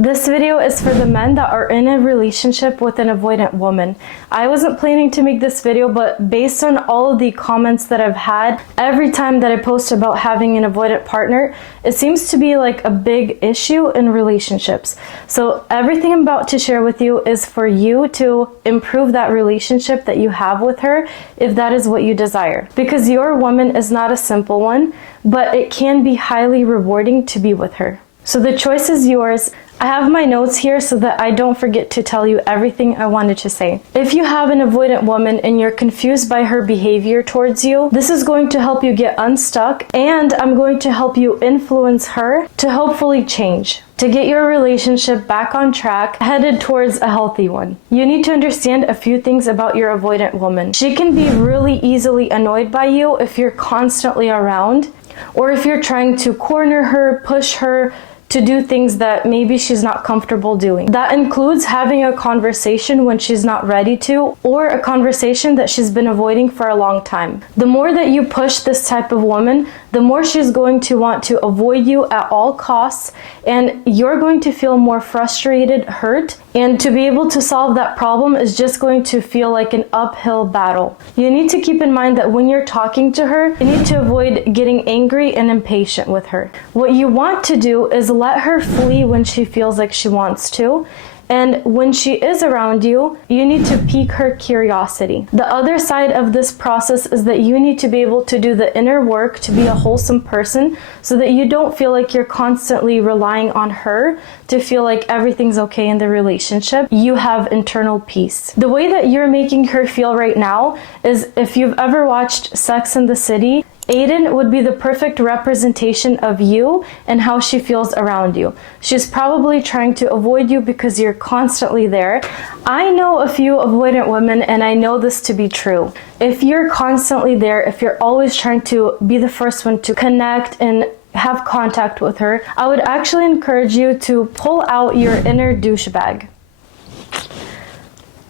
This video is for the men that are in a relationship with an avoidant woman. I wasn't planning to make this video, but based on all of the comments that I've had, every time that I post about having an avoidant partner, it seems to be like a big issue in relationships. So everything I'm about to share with you is for you to improve that relationship that you have with her, if that is what you desire. Because your woman is not a simple one, but it can be highly rewarding to be with her. So the choice is yours. I have my notes here so that I don't forget to tell you everything I wanted to say. If you have an avoidant woman and you're confused by her behavior towards you, this is going to help you get unstuck, and I'm going to help you influence her to hopefully change, to get your relationship back on track, headed towards a healthy one. You need to understand a few things about your avoidant woman. She can be really easily annoyed by you if you're constantly around, or if you're trying to corner her, push her, to do things that maybe she's not comfortable doing. That includes having a conversation when she's not ready to, or a conversation that she's been avoiding for a long time. The more that you push this type of woman, the more she's going to want to avoid you at all costs, and you're going to feel more frustrated, hurt, and to be able to solve that problem is just going to feel like an uphill battle. You need to keep in mind that when you're talking to her, you need to avoid getting angry and impatient with her. What you want to do is let her flee when she feels like she wants to. And when she is around you, you need to pique her curiosity. The other side of this process is that you need to be able to do the inner work to be a wholesome person, so that you don't feel like you're constantly relying on her to feel like everything's okay in the relationship. You have internal peace. The way that you're making her feel right now is, if you've ever watched Sex and the City, Aiden would be the perfect representation of you and how she feels around you. She's probably trying to avoid you because you're constantly there. I know a few avoidant women, and I know this to be true. If you're constantly there, if you're always trying to be the first one to connect and have contact with her, I would actually encourage you to pull out your inner douchebag.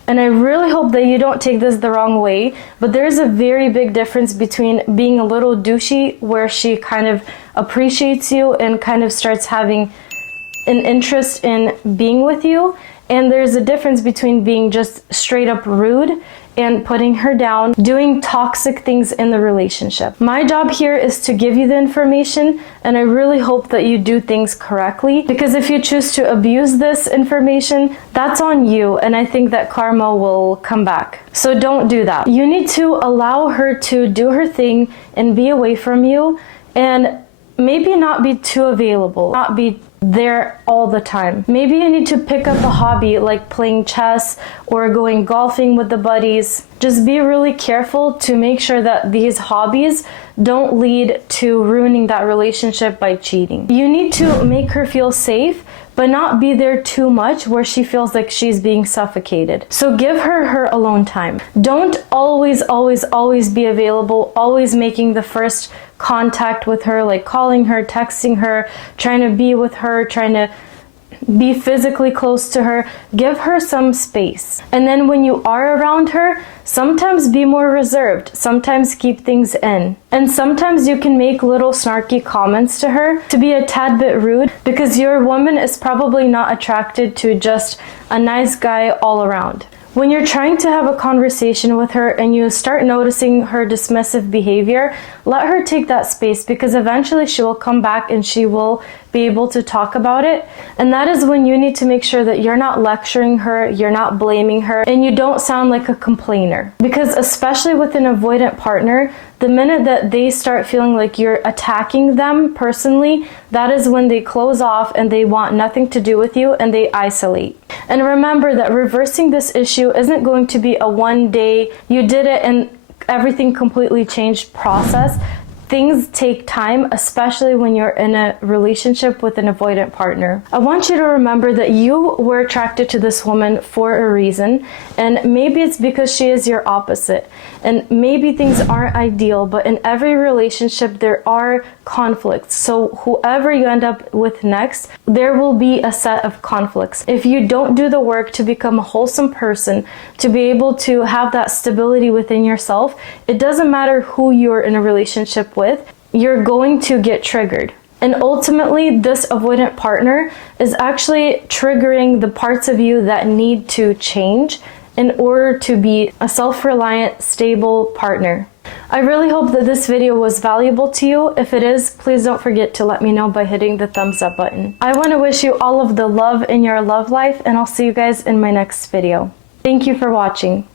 And I really hope that you don't take this the wrong way, but there's a very big difference between being a little douchey, where she kind of appreciates you and kind of starts having an interest in being with you, and there's a difference between being just straight up rude and putting her down, doing toxic things in the relationship. My job here is to give you the information, and I really hope that you do things correctly, because if you choose to abuse this information, that's on you, and I think that karma will come back. So don't do that. You need to allow her to do her thing and be away from you, and maybe not be too available, not be there all the time. Maybe you need to pick up a hobby like playing chess or going golfing with the buddies. Just be really careful to make sure that these hobbies don't lead to ruining that relationship by cheating. You need to make her feel safe, but not be there too much where she feels like she's being suffocated. So give her her alone time. Don't always be available, always making the first contact with her, like calling her, texting her, trying to be with her, trying to be physically close to her. Give her some space. And then when you are around her, sometimes be more reserved, sometimes keep things in. And sometimes you can make little snarky comments to her to be a tad bit rude, because your woman is probably not attracted to just a nice guy all around. When you're trying to have a conversation with her and you start noticing her dismissive behavior, let her take that space, because eventually she will come back and she will be able to talk about it. And that is when you need to make sure that you're not lecturing her, you're not blaming her, and you don't sound like a complainer. Because especially with an avoidant partner, the minute that they start feeling like you're attacking them personally, that is when they close off and they want nothing to do with you and they isolate. And remember that reversing this issue isn't going to be a one day, you did it and everything completely changed process. Things take time, especially when you're in a relationship with an avoidant partner. I want you to remember that you were attracted to this woman for a reason, and maybe it's because she is your opposite, and maybe things aren't ideal, but in every relationship there are conflicts. So whoever you end up with next, there will be a set of conflicts. If you don't do the work to become a wholesome person, to be able to have that stability within yourself, it doesn't matter who you're in a relationship with, you're going to get triggered. And ultimately, this avoidant partner is actually triggering the parts of you that need to change in order to be a self-reliant, stable partner. I really hope that this video was valuable to you. If it is, please don't forget to let me know by hitting the thumbs up button. I want to wish you all of the love in your love life, and I'll see you guys in my next video. Thank you for watching.